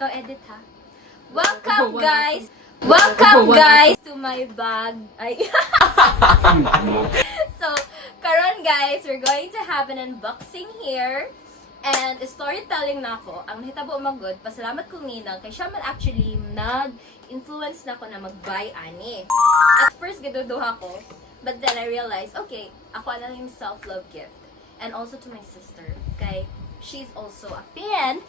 Ikaw edit ha. Welcome guys! Welcome guys to my bag. Ay. So, karon guys, we're going to have an unboxing here. And storytelling na ako. Ang hitabo magod, pasalamat ko ninang kay siya man actually nag-influence na ako na mag-buy ani. At first giduduha ko, but then I realized, okay, ako na yung self-love gift. And also to my sister, kay she's also a fan.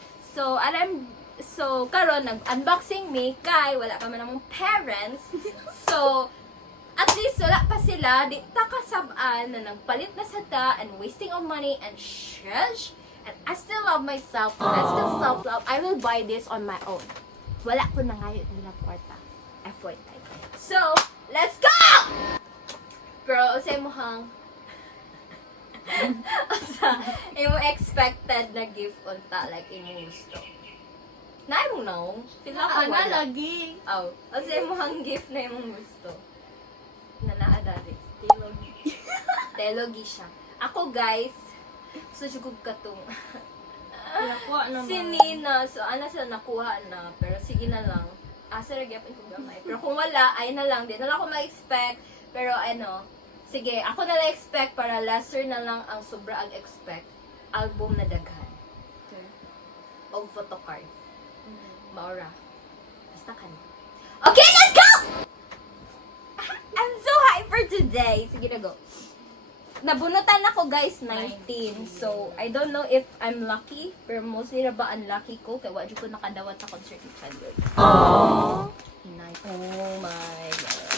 So, karon nag-unboxing me kay wala pa man namang parents. So, at least wala pa sila, di takasabaan na nagpalit na sa ta and wasting of money and shush. And I still love myself and I still self-love. I will buy this on my own. Wala ko na ngayon nila kwarta. Effort time. So, let's go! Girl, say mo hang yung expected na gift unta, like inyong gusto. Na mo no? Sila ko wala. Lagi. Aw, kasi mo hang gift na yung gusto. Na naadari. Telogi. Telogi siya. Ako guys, susugod ka tong Nakuha naman. si Nina. So, ana sa nakuha na. Pero sige na lang. Asa nagyapin ko gamay. Pero kung wala, ay na lang. Di na lang ako ma-expect. Pero ano, sige, ako na lang expect para lesser na lang ang sobra ang expect. Album na daghan. Okay. O photocard. Maura. Basta ka na. Okay, let's go! I'm so hyper today. Sige na, go. Nabunutan ako guys, 19. So, I don't know if I'm lucky. Pero mostly na ba unlucky ko. Kaya wadyo ko nakadawat sa concert ni Chandler. Aww. Hinay. Oh my God.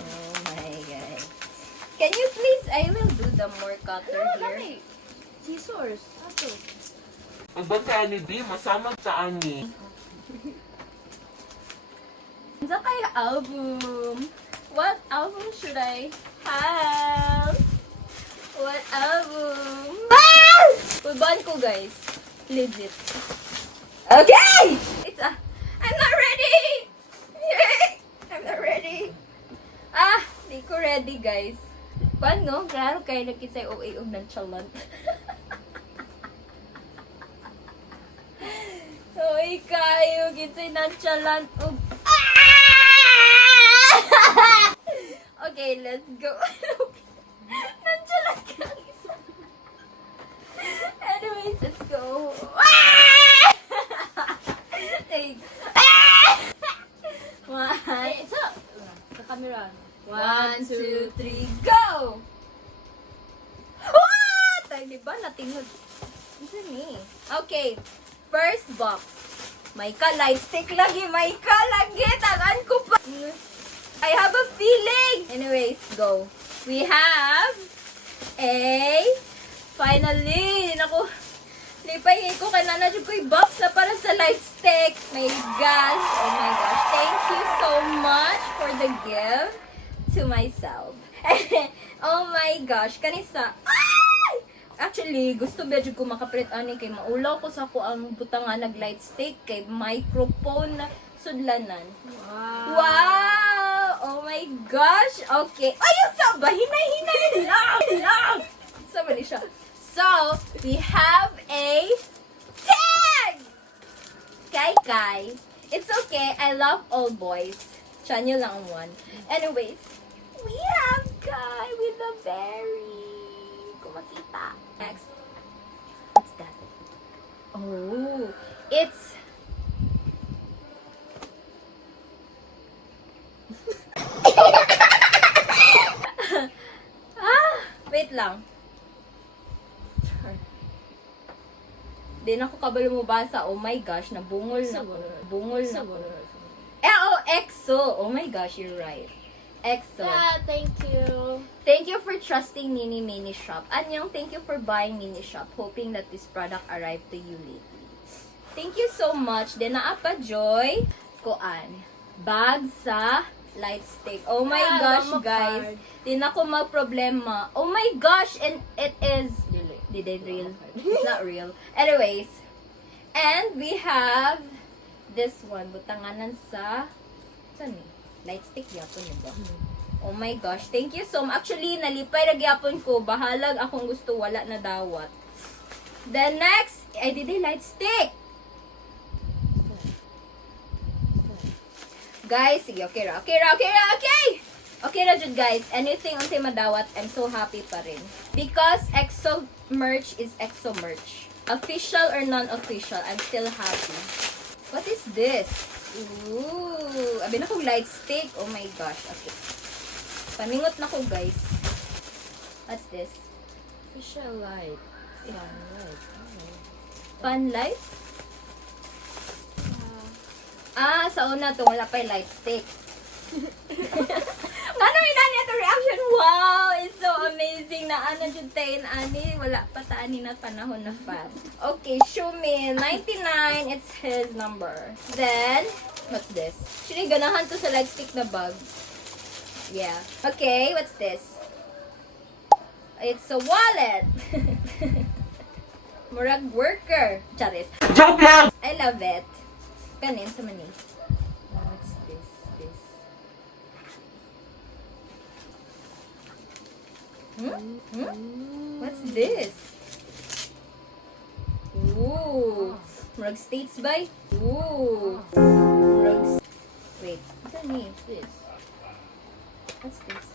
Oh my God. Can you please, I will do the more cutter here. Scissors. Ato. Uban sa ani di, masama sa ani. Sa kay album. What album should I have? What album? Ah! Uban ko guys. Legit. Okay! I'm not ready! I'm not ready. Di ko ready guys. Paano? Klaro kayo nakisay OA og nonchalant. Oy kayo, kinsay nonchalant og Okay, let's go. Nonchalant ka lang isa. Anyways, let's go. Take. One. Sa camera. 1, 2, 3, go! What? Ay, di ba? Natingod. Ano ni? Okay. First box. Maika, light stick lagi. Maika, lagi. Tagan ko pa. I have a feeling. Anyways, go. We have finally, naku, lipay ko kanana dyan ko yung box na para sa light stick. My gosh. Oh my gosh. Thank you so much for the gift to myself. Oh my gosh. Kanisa. Ay! Actually, gusto ba dyan ko makapalit ani kay maulaw ko sa ko ang butangan nag light stick kay microphone na sudlanan. Wow. Wow! Oh my gosh! Okay. Ayun sa ba? Hinay-hinay lang! Sama ni siya. So, we have a tag! Kai. It's okay. I love all boys. Siya nyo lang one. Anyways, we have Kai with a berry. Kung makita. Next. What's that? Oh, it's wait lang. Di na ako kabalo mo basa. Oh my gosh, nabungol na ko. Bungol na ko. EXO. Oh my gosh, you're right. EXO. Yeah, thank you. Thank you for trusting Nini Mini Shop. Anyong, thank you for buying Mini Shop. Hoping that this product arrived to you lately. Thank you so much. Then naapa Joy. Kuan. Bag sa light stick. Oh my gosh, guys. Di na ko mag-problema. Oh my gosh, and it is did it real? It's not real. Anyways, and we have this one. Butanganan sa saan ni? Light stick yapon ba? Oh my gosh, thank you so much. Actually, nalipay na gyapon ko. Bahalag akong gusto, wala na dawat. The next, I did a light stick. Guys, sige, okay ra. Okay ra, okay ra, okay! Okay ra jud guys. Anything unsay madawat, I'm so happy pa rin. Because EXO merch is EXO merch. Official or non-official, I'm still happy. What is this? Ooh, abi na kong light stick. Oh my gosh. Okay. Paningot na ko guys. What's this? Official light. Fun light. Fun light? Sa una to wala pa yung light stick. Ano inani ato reaction? Wow, it's so amazing na ano jud tayo ani wala pa ta ani na panahon na fan. Okay, Shumin 99, it's his number. Then what's this? Actually ganahan to sa light stick na bag. Yeah. Okay, what's this? It's a wallet. Murag worker. Charis. Joke lang! I love it. Kanin sa mani. What's this? This. What's this? Ooh. Murag States by? Ooh. Murag... Wait. What's ni? This. What's this?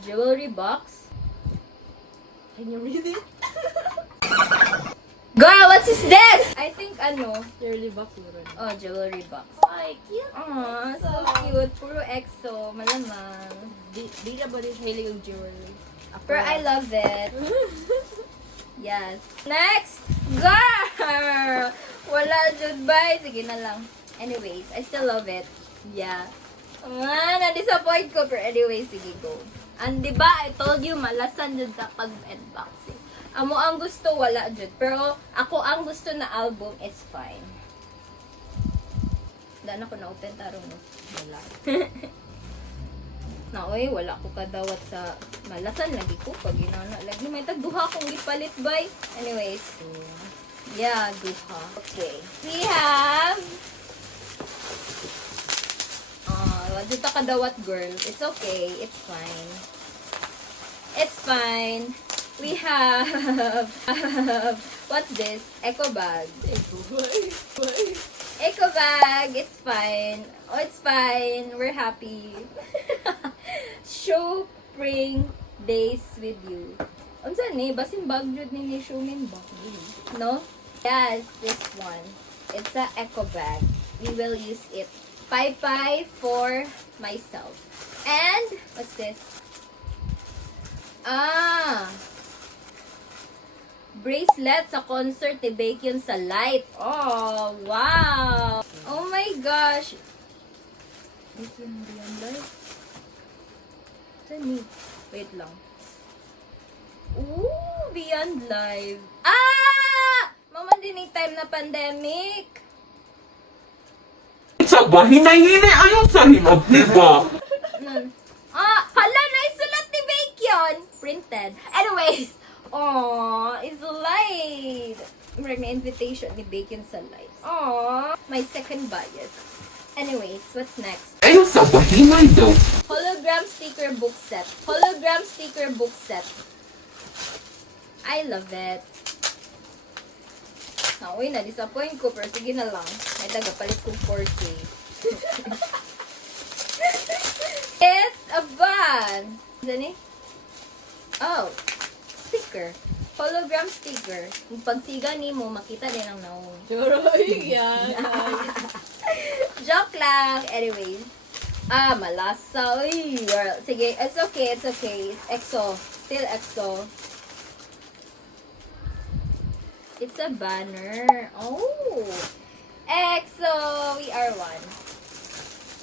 Jewelry box? Can you read it? Girl, what's this? I think ano? Yearly box mo rin. Oh, jewelry box. Ay, cute. Aw, so cute. Puro EXO. Malamang. Di na ba din hilig yung jewelry? Pero I love it. Yes. Next! Girl! Wala jud ba? Sige na lang. Anyways, I still love it. Yeah. Na-disappoint ko. Pero anyways, sige go. And diba, I told you, malasan jud ta pag unboxing. Amo ang gusto, wala jud. Pero ako ang gusto na album, it's fine. Daan ako na-open tarong no. Wala. Na oy, wala ko kadawat sa malasan lagi ko pag inana lagi may tagduha kong gipalit bay. Anyways, yeah, duha. Okay. We have wala ta kadawat girl. It's okay. It's fine. It's fine. We have what's this? Eco bag. Eco bag. It's fine. Oh, it's fine. We're happy. Show spring days with you. Unsa ni? Basin bag jud ni Shumin ba? No? Yes, this one. It's a eco bag. We will use it. Bye for myself. And what's this? Bracelet sa concert ni Bacon sa light. Oh, wow. Oh my gosh. Bacon Beyond Light. Saan ni? Wait lang. Ooh, Beyond Live. Maman din yung time na pandemic. Sa ba, hinay-hinay ayaw sa hinog, diba? Nun. Hala, naisulat ni Bacon. Printed. Anyways, it's light. May invitation ni Bacon sa light. My second bias. Anyways, what's next? Ayaw sa ba, hinay daw. Hologram sticker book set. Hologram sticker book set. I love it. Uy, na-disappoint ko, pero sige na lang. May tagapalit kong 4K. It's a van. Ano Oh, sticker. Hologram sticker. Kung pagsiga ni mo, makita din ang naong. Joroy, yan. Joke lang. Anyways. Malasa. Uy, girl. Sige, it's okay, it's okay. It's EXO. Still EXO. It's a banner. Oh! EXO! We are one.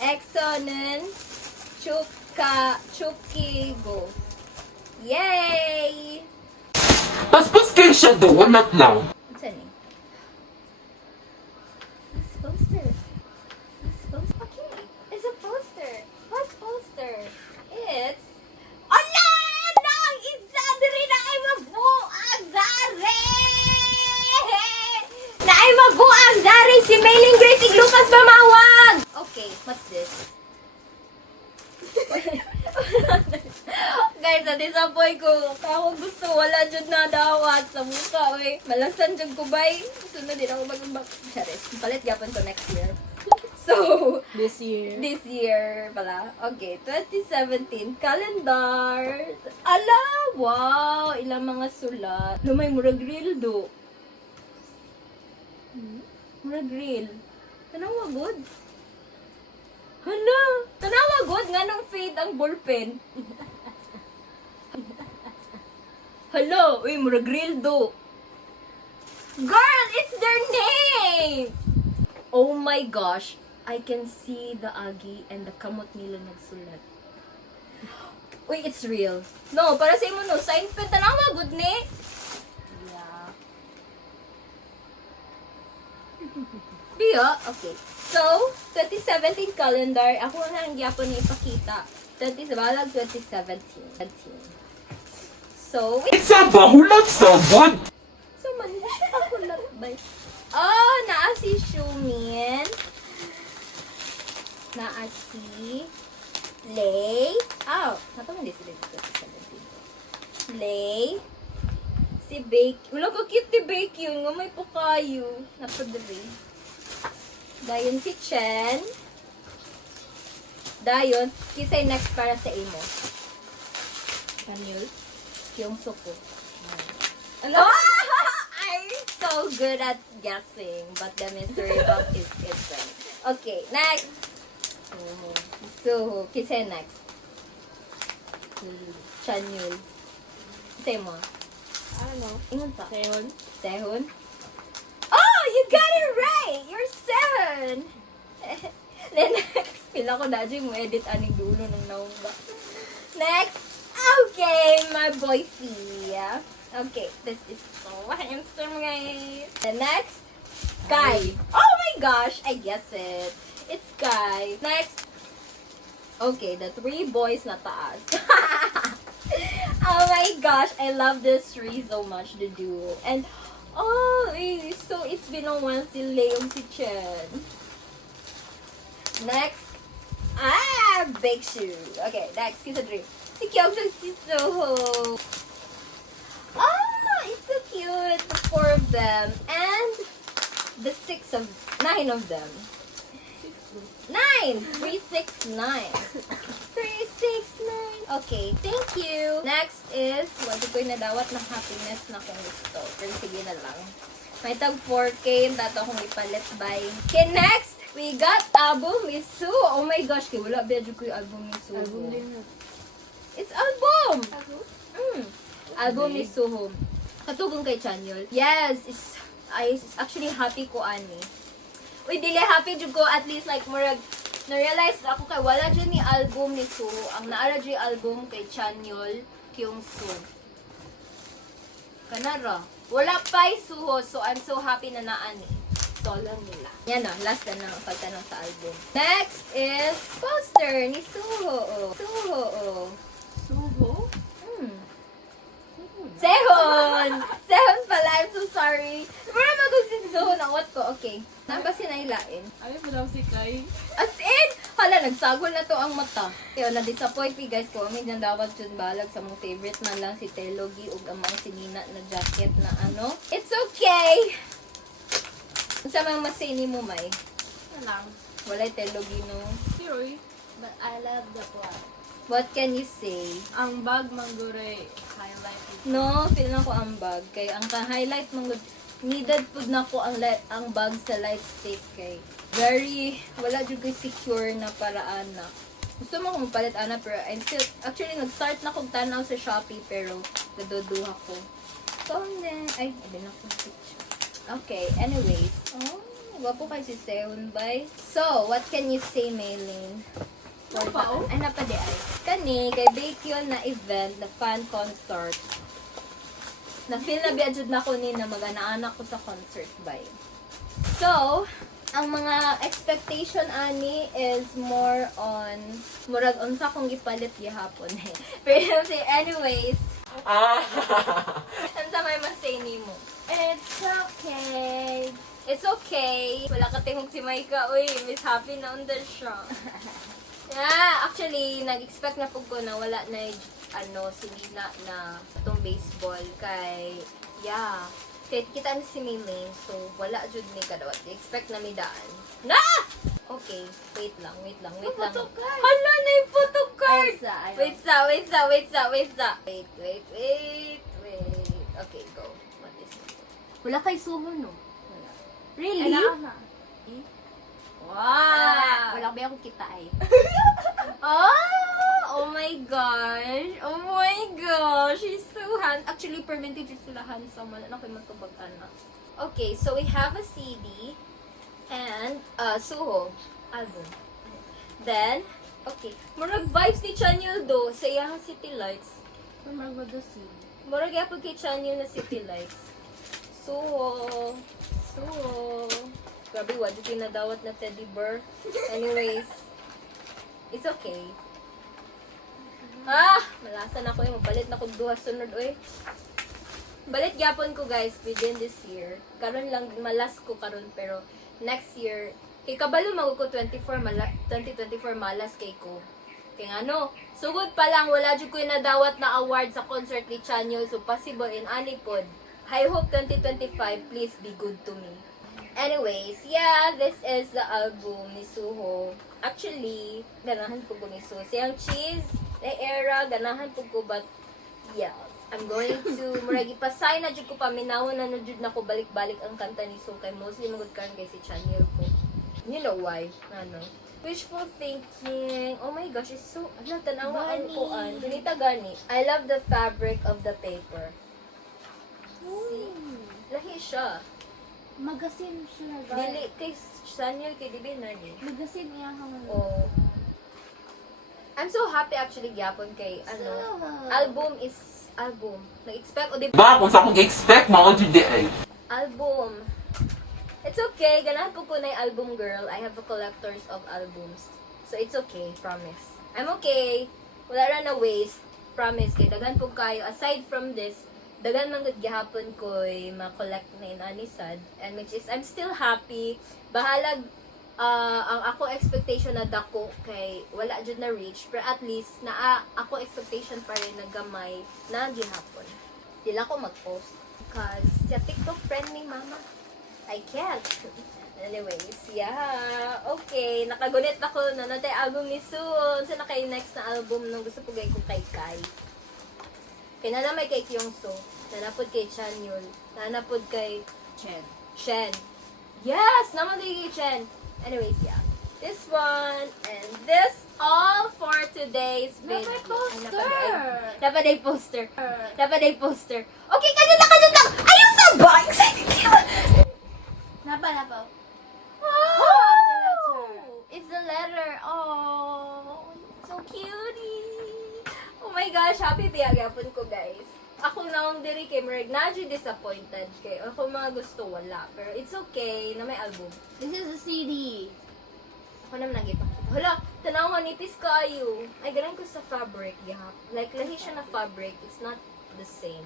EXO nun. Chuki go. Yay! Paspas kayo siya doon at lang. What's that name? It's poster. It's poster. Okay. It's a poster. What poster? It's... Ala! Nang isa diri na ay mabuang dari! Na ay mabuang dari si Mailing Grace Iglupas Mamawag! Okay, what's this? Guys, na-disappoint ko. Ako gusto, wala dyan na dawat sa mukha, wey. Malasan dyan ko, bay. Sunod din ako mag-unbox. Charis. Palit gapon ko next year. So, This year. this year pala. Okay, 2017 calendar. Ala, wow, ilang mga sulat. Lumay murag grill do. Murag grill. Tanawa good. Hala, tanawa good nga nung fade ang ballpen. Hello, uy, murag grill do. Girl, it's their names! Oh my gosh, I can see the agi and the kamot nila nagsulat. Uy, it's real. No, para sa imo no, sign pen tanawa good ni. Yeah. Biyo, okay. So, 2017 calendar, ako na ang gyapon ni ipakita. 20 2017. So, wait. Isa ba? Hulat sa bud. So, man, ako lang ba? Oh, naa si Shumin. Naa si Lay. Oh, napaman din sila dito sa 17. Lay. Si Bake. Wala ko cute ni Bake yun. Nga may pukayo. Napadali. Dayon si Chen. Dayon, kisay next para sa imo. Kanil. Yung suko. Ano? I'm so good at guessing, but the mystery box is different. Okay, next. So, kisay next. Chanyul. Kisay mo. Ano? Ingon pa. Sehon. Sehun? Oh, you got it right! You're Sehun! Then next, pila ko na mo edit aning dulo ng naong ba. Next, okay, my boy Fia. Okay, this is so handsome, guys. The next, Guy. Oh my gosh, I guess it. It's Guy. Next, okay, the three boys na taas. Oh my gosh, I love this tree so much to do. And, oh, so it's been a while si Leong si Chen. Next, Big Shoe. Okay, next, kisa three. Si Kyung si Soho. Oh, it's so cute. The four of them. And the nine of them. 9! 3, 6, 9. 3, 6, 9. Okay, thank you. Next is, wala ko yung nadawat ng happiness na kung gusto. Pero sige na lang. May tag 4K, dato akong ipalit by. Okay, next, we got album Misu. Oh my gosh, kaya wala bedyo ko yung album Misu. Album din na. It's album! Album? Album Misu. Katugong kay Chanyol. Yes, it's actually happy ko ani. Uy, dili happy jud ko at least like murag na-realize na ako kay wala dyan ni album ni Suho. Ang naara dyan album kay Chanyol Kyung-soo. Kanara. Wala pa Suho, so I'm so happy na naani. Solo nila. Yan na, last na ang pagtanong sa album. Next is poster ni Suho. Suho. Suho? Sehon! Sehon pala, I'm so sorry. Mura magod si Suho na what ko. Okay. Naba sinailain. Ay, wala si Kai. As in, hala, nagsagol na to ang mata. Kaya na-disappoint me guys ko. May nandawag dyan balag sa mong favorite man lang si Telogi ug ang mga sinina na jacket na ano. It's okay! Sa mga masini mo, May? Alam. Walay Telogi, no? Theory. But I love the plot. What can you say? Ang bag manggure highlight it. No, feel na ko ang bag. Kay ang ka-highlight mong needed pud na ko ang bag sa light stick kay very wala jud ko'y secure na paraan na. Gusto mo kung palit ana pero I'm still actually nag-start na kog tanaw sa Shopee pero naduduha ko. So then ay na ko picture. Okay, anyways. Oh, wapo kay si Sehun bay. So, what can you say, Maylene? Napao? Ay, napadi ay. Kani, kay Baekhyun na event, the fan concert. Na-feel na biyadjud na ko ni na mag-ana-anak ko sa concert by. So, ang mga expectation ani is more on murag unsa kong gipalit gihapon eh. Pero anyways, unsa may masay nimo? It's okay. It's okay. Wala ka tingog si Maika. Uy, Miss Happy na under siya. Yeah, actually, nag-expect na po ko na wala na sinina na itong baseball kay, yeah. Kaya kita ni si Maylene, so wala jud ni kadawat. Expect na may daan. Na! Okay, wait lang. May photocard. Hala, na yung photocard! Elsa, ayaw. Wait sa. Wait. Okay, go. What is it? Wala kay sumo, no? Wala. Really? Wala na. Wow! Wala ba akong kita ay? Oh my gosh! She's so handsome. Actually, percentage sila handsome. Wala na kayo matubag-an na. Okay, so we have a CD and Suho album. Then, okay. Murag vibes ni Chanyeol do sa iyang City Lights. Magmadasi. Murag yapon kay Chanyeol na City Lights. Suho. Grabe, wad yung pinadawat na teddy bear. Anyways, it's okay. Malasan ako yung mabalit na kong duha sunod, oy. Balit gyapon ko guys within this year. Karon lang malas ko karon pero next year kay kabalo mago ko 2024 malas kay ko. Kay ano, sugod pa lang wala jud ko nadawat na award sa concert ni Chanyeol so possible in ani pod. I hope 2025 please be good to me. Anyways, yeah, this is the album ni Suho. Actually, ganahan po ko ni Suho. Siyang Cheese, the era, ganahan po ko, but yeah, I'm going to, murag ipasay na jud ko paminawan na jud na ko balik-balik ang kanta ni Suho. Kay mostly magod karon kay si Chanyeol ko. You know why? Ano? Wishful thinking. Oh my gosh, it's so, tanawaan Gani. ko an. Ganita gani. I love the fabric of the paper. See? Lahi siya. Magasin siya na Dili, kay Chanyeol, kay Dibi na ni. Magasin niya kang Oh. I'm so happy actually gyapon kay album is album. Nag-expect o di Ba, kung sa akong expect, mao jud di ay. album. It's okay, ganahan po ko na yung album girl. I have a collectors of albums. So it's okay, promise. I'm okay. Wala ra na waste. Promise kay daghan po kayo aside from this. Dagan man gud gihapon ko'y ma-collect na inanisad and which is I'm still happy. Bahalag ang ako expectation na dako kay wala jud na reach pero at least na ako expectation pa rin na gamay na gihapon. Dila ko mag-post because sa TikTok friend ni mama. I can't. Anyways, yeah. Okay, nakagunit ako na natay album ni Suho. Sa nakay next na album nung gusto ko gay ko kay Kai. Kaya nanamay kay Kyungso, nanapod kay Chanyeol, nanapod kay Shen. Yes! Naman kay Shen. Anyways, yeah. This one, and this all for today's video. Napaday poster. Napaday poster. Okay, kanila. Ayaw sa ba? Excited kayo. Napa. Oh! It's a letter. Oh, so cutie. Oh my gosh, happy biyagapon ko guys. Ako na ang diri kay Merg, medyo disappointed kay ako mga gusto wala. Pero it's okay na may album. This is a CD. Ako naman nagipakita. Hala, tanaw nipis kayo. Ay, ganun ko sa fabric, yeah. Like, lahi siya na fabric. It's not the same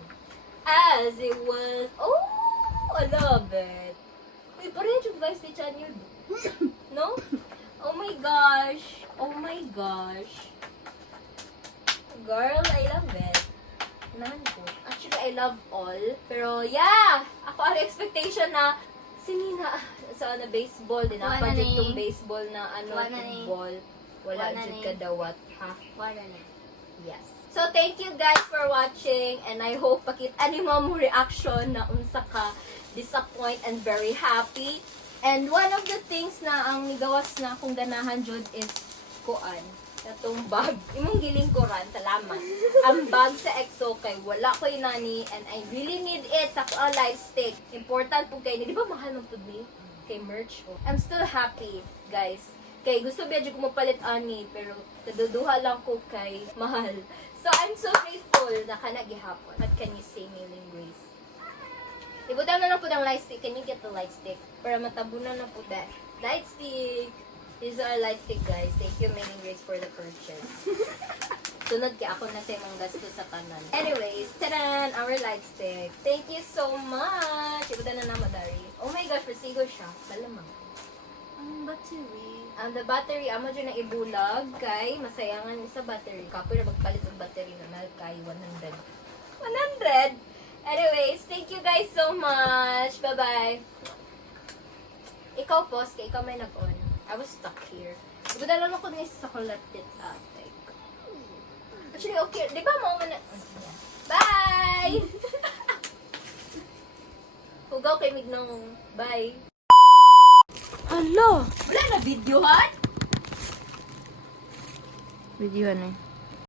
as it was. Oh, I love it. Uy, pareho yung vibes ni Chanyeol. No? Oh my gosh. Girl, I love it. Nahan ko. Actually, I love all. Pero, yeah! Ako ang expectation na sinina sa baseball. Din Wala ako na itong eh. baseball na Wala na eh. football. Wala Wala jud na eh. kadawat. Ha? Wala na. Yes. So, thank you guys for watching. And I hope pakita ni mo reaction na unsa ka disappoint and very happy. And one of the things na ang nigawas na akong ganahan jud is kuan. Katong bag. Imong giling ko ran, salamat. Ang bag sa EXO kay wala ko nani and I really need it sa ko light stick. Important po kay, di ba mahal man pud ni kay merch ko. I'm still happy, guys. Kay gusto ba ko mapalit ani pero kaduduha lang ko kay mahal. So I'm so grateful na kana gihapon. What can you say, Mailing Grace? Ibutan na lang po ng light stick. Can you get the light stick? Para matabunan na po that. Light stick! These are light stick, guys. Thank you, Mailing Grace, for the purchase. Sunod kaya ako na sa imong gasto sa kanan. Anyways, tadan! Our light stick. Thank you so much! Ibutan na naman, Dari. Oh my gosh, masigo siya. Balamang. Ang battery. Ang the battery, amo dyan na ibulag kay masayangan sa battery. Kapoy na magpalit ng battery na mahal kay 100. 100! Anyways, thank you guys so much. Bye-bye. Ikaw, post. Ikaw may nag-on. I was stuck here. Gudala lang ko ni sa collected atay. Actually, okay. Di ba mo man na... Bye! Hugaw kay Mignong. Bye! Hala! Wala na videohan? Videohan eh.